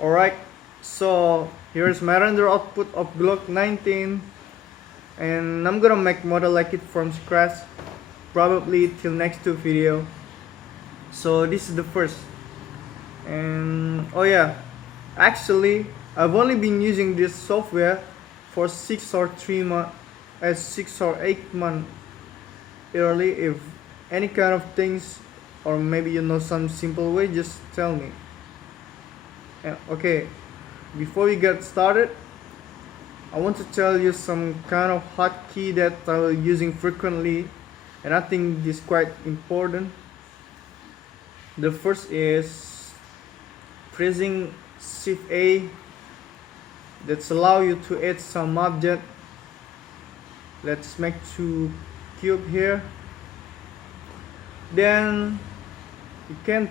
Alright, so here's my render output of Glock 19, and I'm gonna make model like it from scratch, probably till next two video. So this is the first, and oh yeah, actually I've only been using this software for 6 or 8 months. Early, if any kind of things, or maybe you know some simple way, just tell me. Okay, before we get started, I want to tell you some kind of hotkey that I'm using frequently, and I think this is quite important. The first is pressing Shift A. That's allow you to add some object. Let's make two cube here. Then you can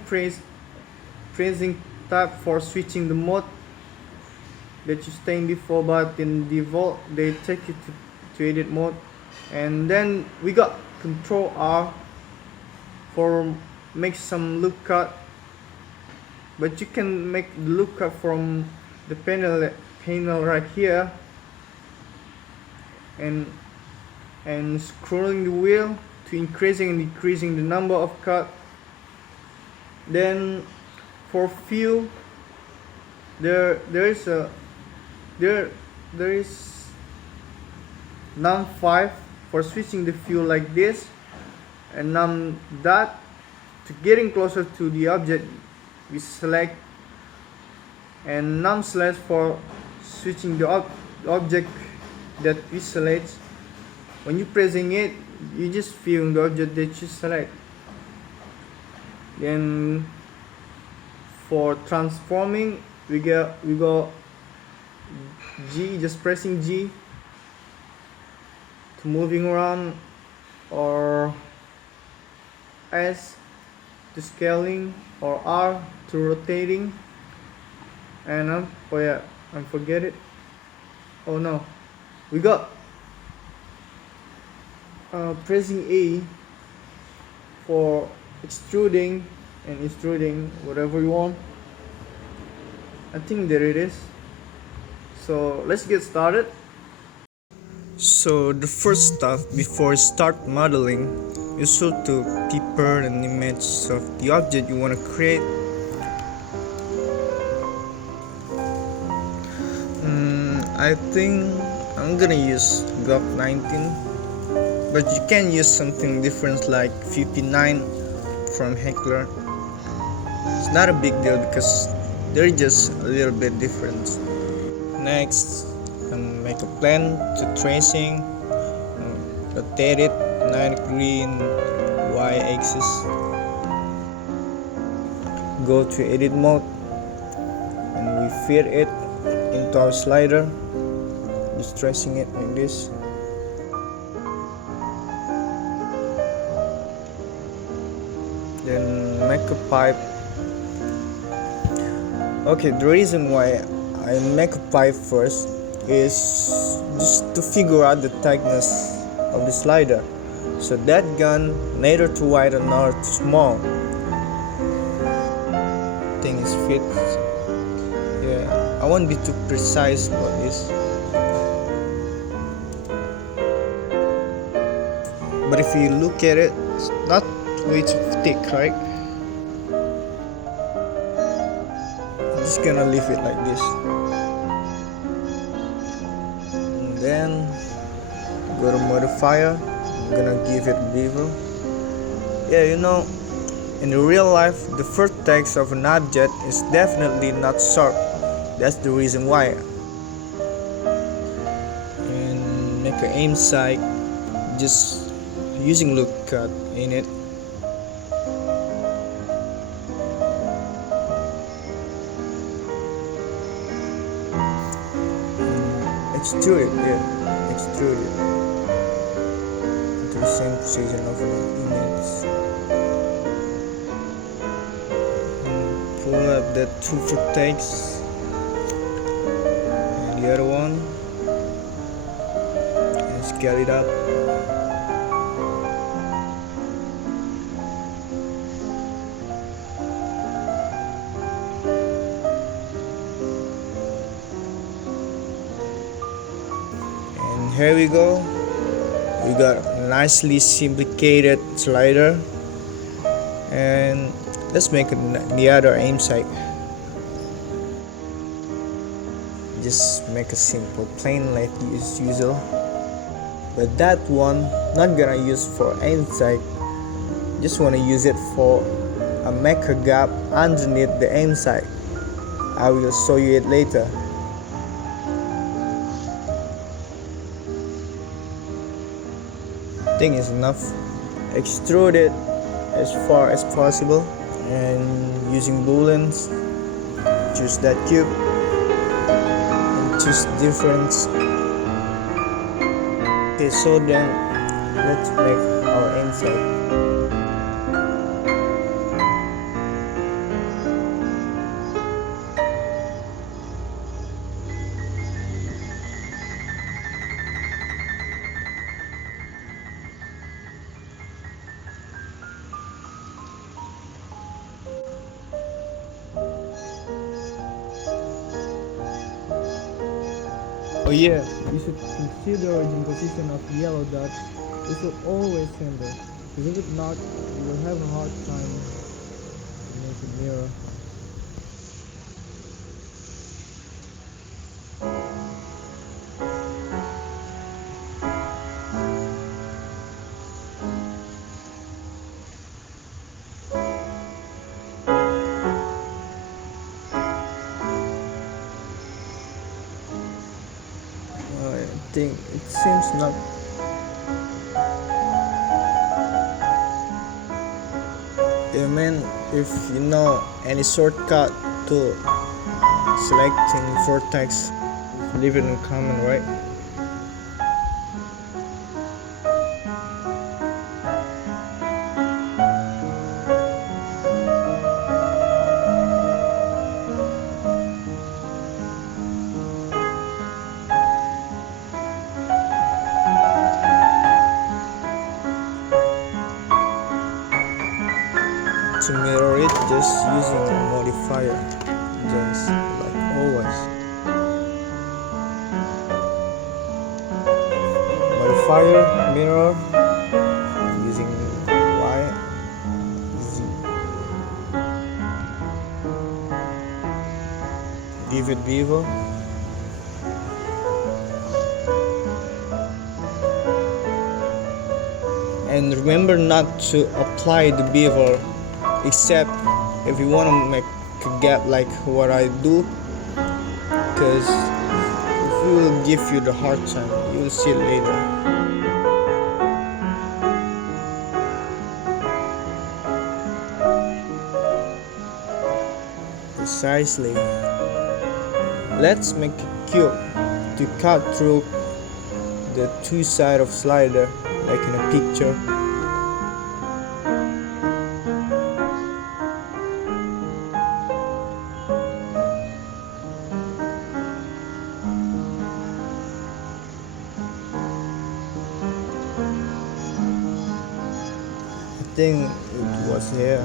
pressing tab for switching the mode that you staying before, but in default they take you to edit mode. And then we got Control R for make some lookup, but you can make the lookup from the panel right here, and scrolling the wheel to increasing and decreasing the number of cut. Then for view, there is num5 for switching the view like this, and num dot to getting closer to the object we select, and num slash for switching the object that we select. When you pressing it, you just feel the object that you select. Then for transforming, we go G, just pressing G to moving around, or S to scaling, or R to rotating. And oh yeah, I forget it. Oh no, we got pressing A for extruding and extruding whatever you want. I think there it is. So let's get started. So the first step before start modeling is to prepare an image of the object you want to create. I think I'm gonna use Glock 19, but you can use something different like 59 from Heckler. It's not a big deal because they're just a little bit different. Next, make a plan to tracing, rotate it 90 degree in y-axis, go to edit mode, and we fit it into our slider, just tracing it like this. Then make a pipe. Okay, the reason why I make a pipe first is just to figure out the tightness of the slider, so that gun neither too wide nor too small. Thing is fit. Yeah, I won't be too precise about this. But if you look at it, it's not way too thick, right? I'm just gonna leave it like this. And then go to modifier. I'm gonna give it Bevel. Yeah, you know, in the real life, the vertex of an object is definitely not sharp. That's the reason why. And make an aim sight, just using loop cut in it. Extrude it, yeah, extrude it into the same position of the image. And pull up the two vertex and the other one, and scale it up. here we go. We got a nicely simplified slider, and let's make the other aim sight. Just make a simple plain like usual, but that one not gonna use for aim sight. Just wanna use it for make a gap underneath the aim sight. I will show you it later. Thing is enough. Extrude it as far as possible, and using Booleans, choose that cube and choose difference. Okay, so then let's make our inside. Oh yeah, you should consider the origin position of the yellow dots. You should always center, because if not, you will have a hard time to make a mirror. I think it seems not. Yeah, man, if you know any shortcut to selecting vortex, leave it in comment, right? To mirror it, just using a modifier, just like always. Modifier, mirror, using Y, Z. Give it Bevel. And remember not to apply the bevel except if you want to make a gap like what I do, because it will give you the hard time. You will see it later. Precisely. Let's make a cube to cut through the two sides of slider like in a picture. I think it was here.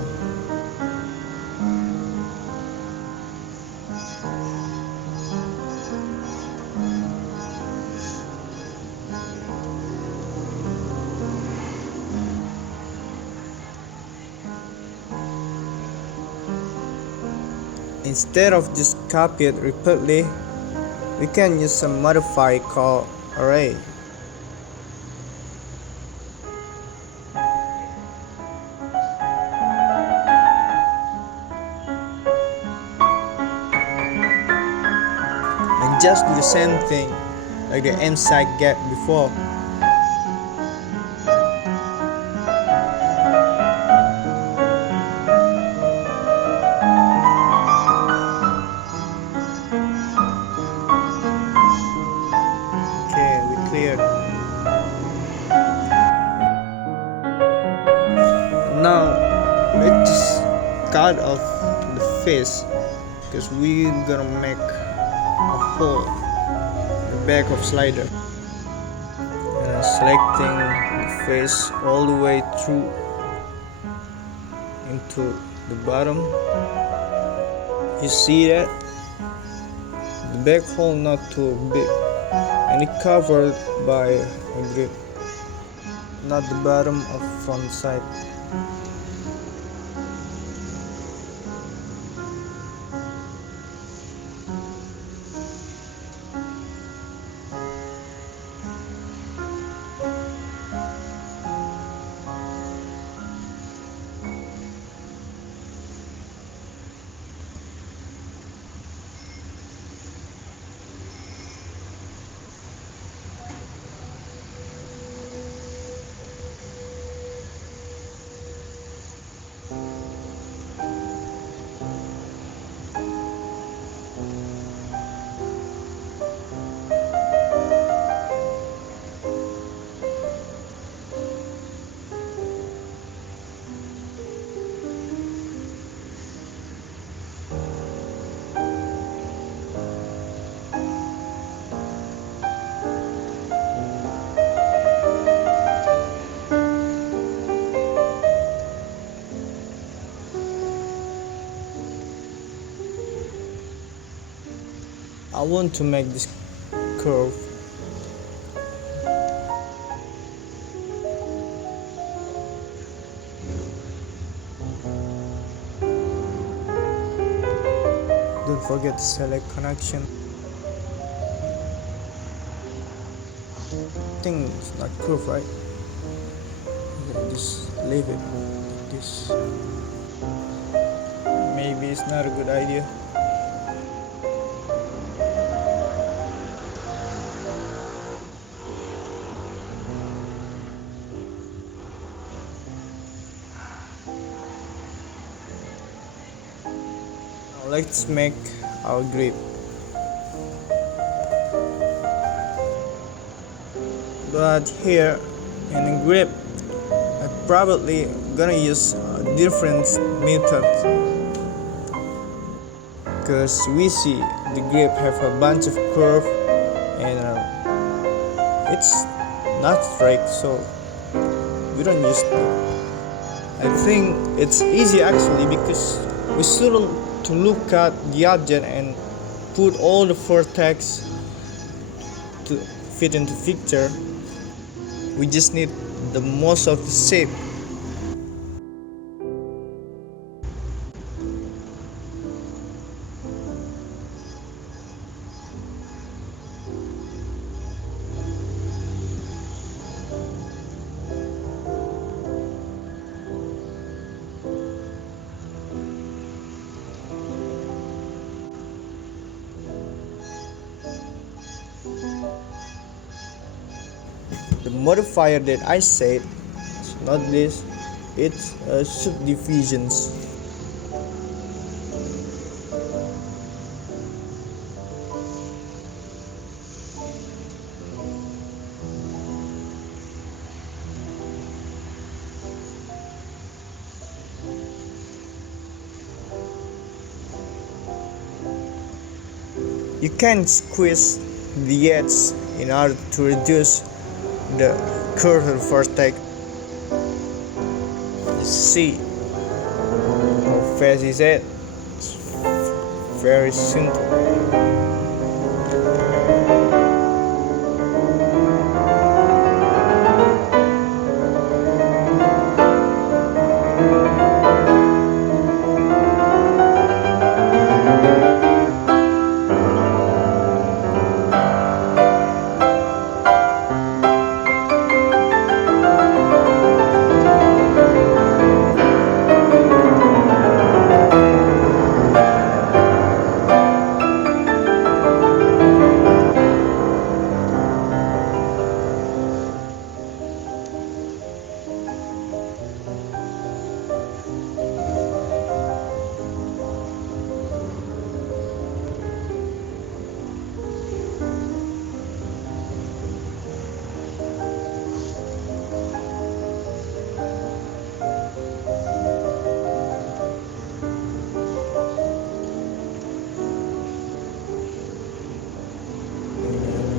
Instead of just copy it repeatedly, we can use some modifier called array. And just do the same thing like the end side gap before. Now let's just cut off the face, because we're gonna make a hole in the back of slider. And selecting the face all the way through into the bottom. You see that the back hole not too big. and it covered by a grip, not the bottom of front side. I want to make this curve. Don't forget to select connection. I think it's not curve, right? Just leave it like this. Maybe it's not a good idea. Now let's make our grip. But here in the grip, I'm probably gonna use a different method, because we see the grip have a bunch of curve and it's not straight, so we don't use it. I think it's easy actually, because we shouldn't to look at the object and put all the vertex to fit into picture. We just need the most of the shape. The modifier that I said is not this, it's subdivisions. You can squeeze the edge in order to reduce the curve vertex. See how fast is it? It's very simple.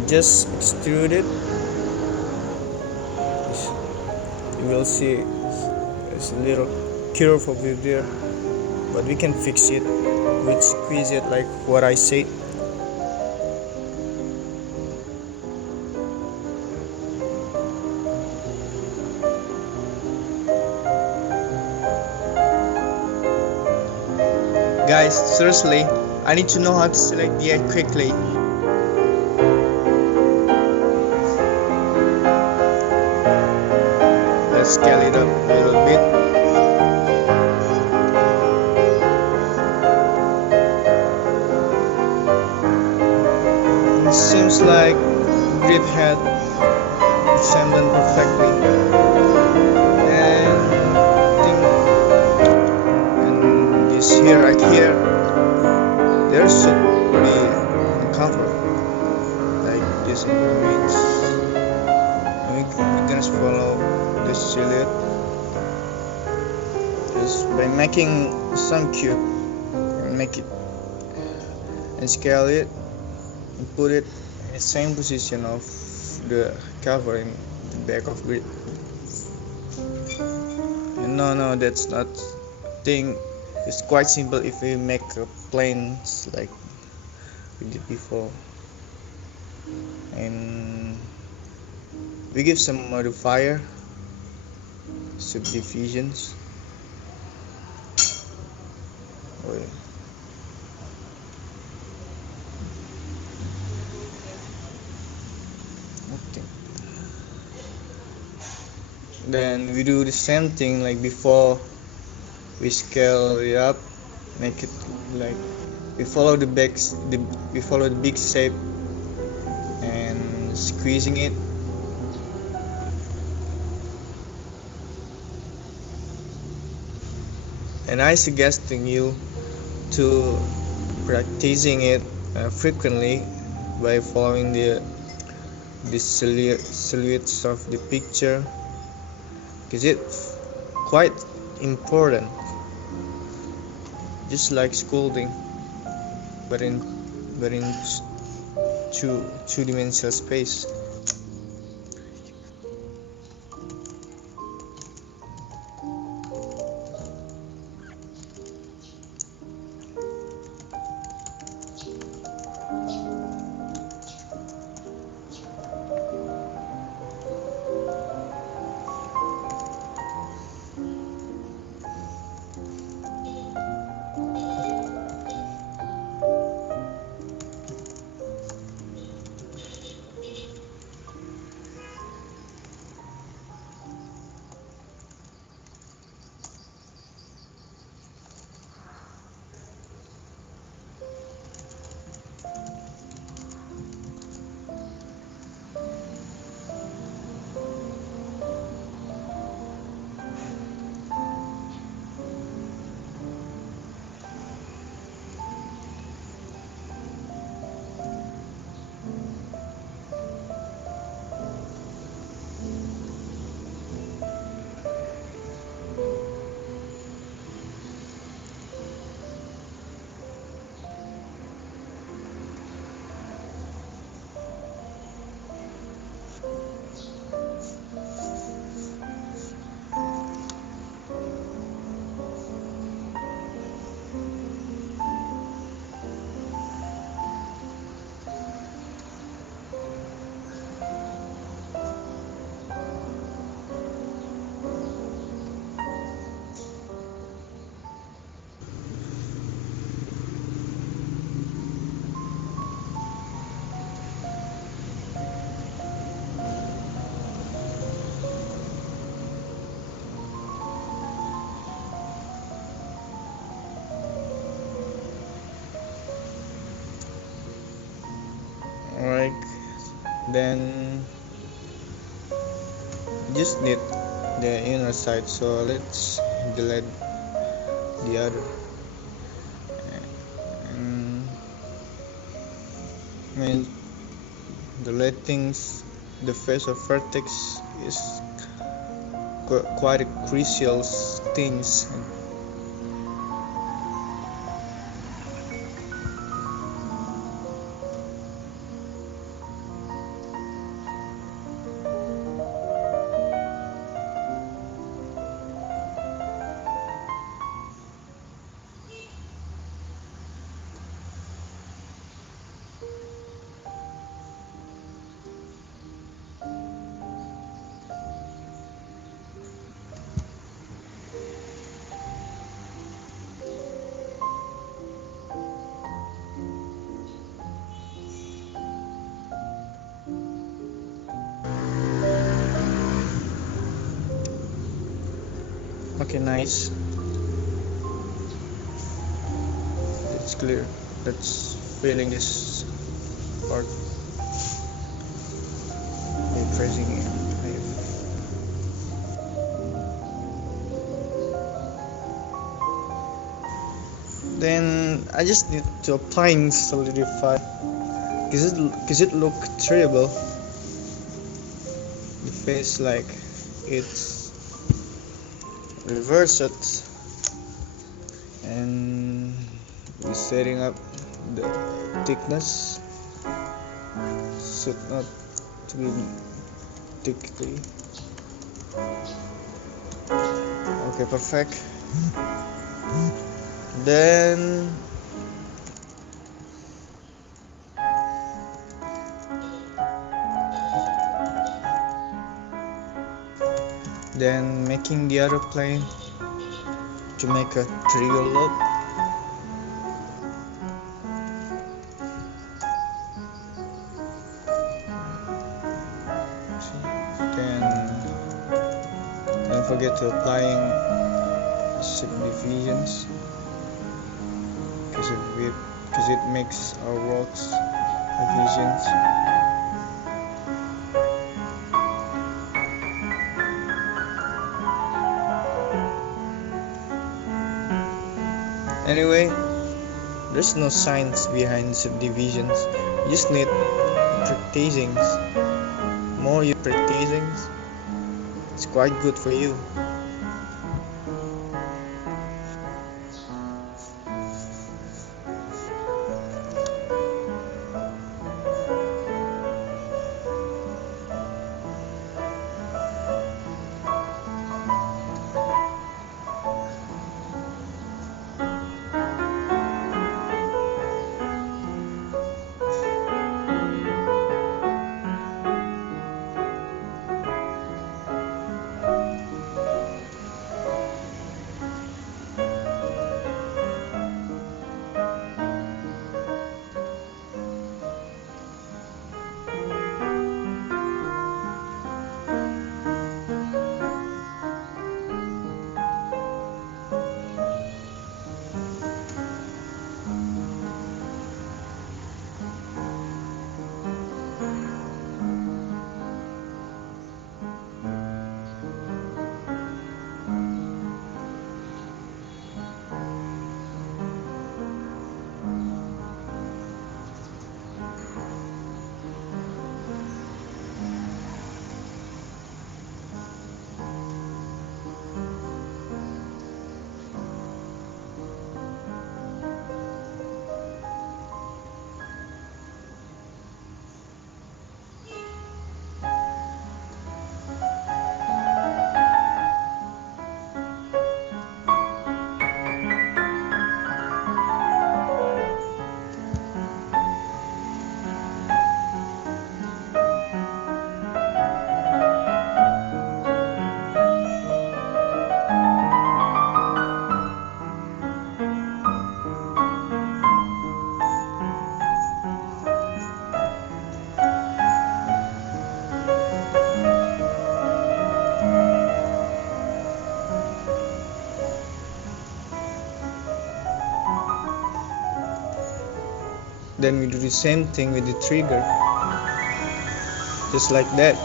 Just extrude it. You will see there's a little curve over there, but we can fix it. We'll squeeze it like what I said. guys, seriously, I need to know how to select the aint quickly. Let's scale it up a little bit. It seems like grip head is done perfectly, and this here, right here, there should be a cover like this image. We're gonna follow this silhouette just by making some cube and make it and scale it and put it in the same position of the cover in the back of grid. And no, that's not thing. It's quite simple if we make a planes like we did before, and we give some modifier, subdivisions. Okay. Then we do the same thing like before. We scale it up, make it like we follow the big shape and squeezing it. And I suggesting you to practicing it frequently by following the silhouettes of the picture, because it's quite important, just like sculpting, but in two-dimensional space. Alright, then just need the inner side, so let's delete the other. And I mean, deleting the face of vertex is quite a crucial things. Okay, nice. It's clear. That's filling this part by pressing it. Then I just need to applying Solidify because it look terrible. The face like it's reversed and we're setting up the thickness should not to be thickly. Okay, perfect. Then making the other plane to make a trigger loop. Then don't forget to applying subdivisions because it makes our works efficient. Anyway, there's no science behind subdivisions. You just need practicing. More you practicing, it's quite good for you. Then we do the same thing with the trigger, just like that.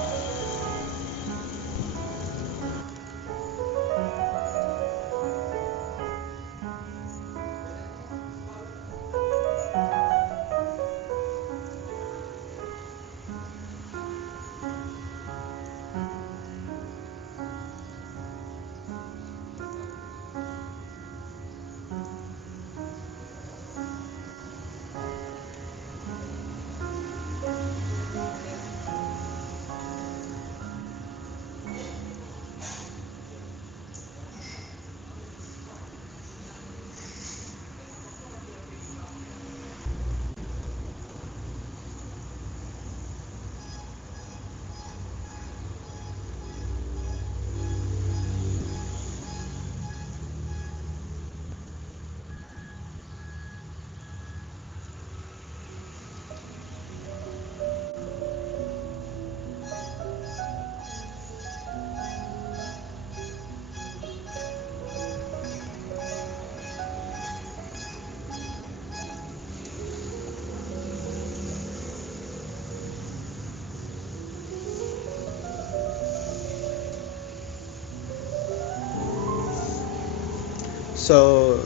So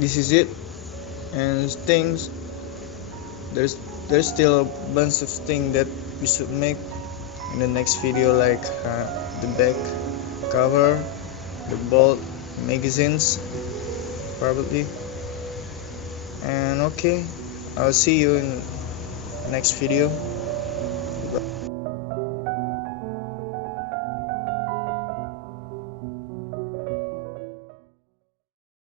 this is it, and things there's still a bunch of things that we should make in the next video, like the back cover, the bolt, magazines probably. And okay, I'll see you in next video.